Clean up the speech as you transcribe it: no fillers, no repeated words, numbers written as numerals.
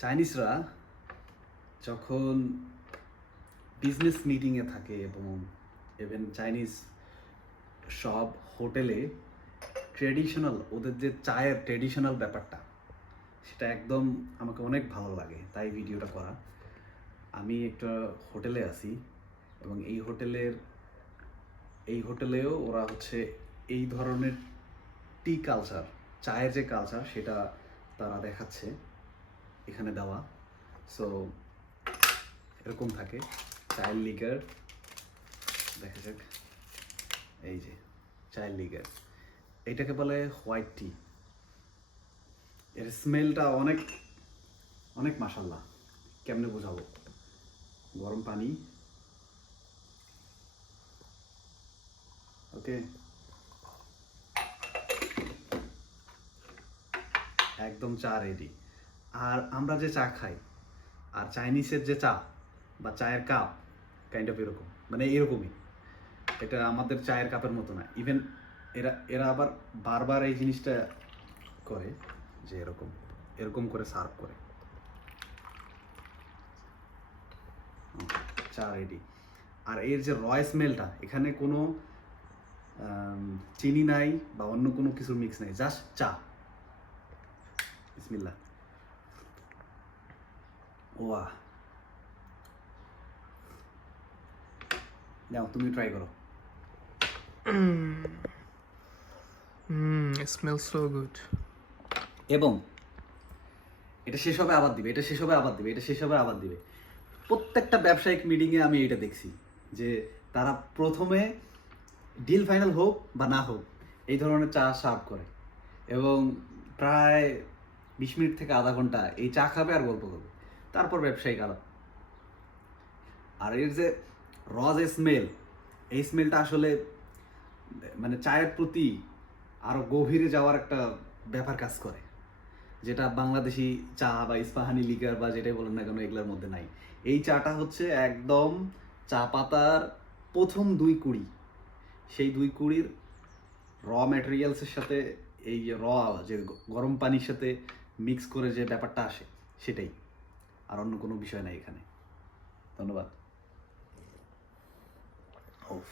চাইনিজরা যখন বিজনেস মিটিংয়ে থাকে এবং ইভেন চাইনিজ সব হোটেলে ট্রেডিশনাল ওদের যে চায়ের ট্রেডিশনাল ব্যাপারটা সেটা একদম আমাকে অনেক ভালো লাগে, তাই ভিডিওটা করা। আমি একটা হোটেলে আছি এবং এই হোটেলেও ওরা হচ্ছে এই ধরনের টি কালচার, চায়ের যে কালচার সেটা তারা দেখাচ্ছে এখানে দেওয়া। সো এরকম থাকে চায়ের লিগার, দেখা যাক, এই যে চায়ের লিগার, এটাকে বলে হোয়াইট টি। এর স্মেলটা অনেক অনেক মাশাল্লাহ, কেমনে বোঝাবো। গরম পানি, ওকে, একদম চা রেডি। আর আমরা যে চা খাই আর চাইনিজের যে চা বা চায়ের কাপ কাইন্ড অফ এরকম, মানে এরকমই। এটা আমাদের চায়ের কাপের মতো না। ইভেন এরা এরা আবার বারবার এই জিনিসটা করে যে এরকম এরকম করে সার্ভ করে। চা রেডি। আর এর যে রয় স্মেলটা, এখানে কোনো চিনি নাই বা অন্য কোনো কিছুর মিক্স নাই, জাস্ট চা। বিসমিল্লাহ। ওয়া, নাও তুমি ট্রাই করো। It smells so good. এবং এটা শেষ হবে আবার দিবে, এটা শেষ হবে আবার দিবে, এটা শেষ হবে আবার দিবে। প্রত্যেকটা ব্যবসায়িক মিটিংয়ে আমি এটা দেখছি যে তারা প্রথমে ডিল ফাইনাল হোক বা না হোক এই ধরনের চা সার্ভ করে এবং প্রায় 20 মিনিট থেকে আধা ঘন্টা এই চা খাবে আর গল্প করবে, তারপর ব্যবসায়িক আলাপ। আর এর যে র যে স্মেল, এই স্মেলটা আসলে মানে চায়ের প্রতি আরো গভীরে যাওয়ার একটা ব্যাপার কাজ করে, যেটা বাংলাদেশি চা বা ইস্পাহানি লিগার বা যেটাই বলেন না কেন এগুলোর মধ্যে নাই। এই চাটা হচ্ছে একদম চা পাতার প্রথম 2 কুড়ি, সেই 2 কুড়ির র ম্যাটেরিয়ালসের সাথে এই র যে গরম পানির সাথে মিক্স করে যে ব্যাপারটা আসে সেটাই, আর অন্য কোনো বিষয় নাই এখানে। ধন্যবাদ। ওফ।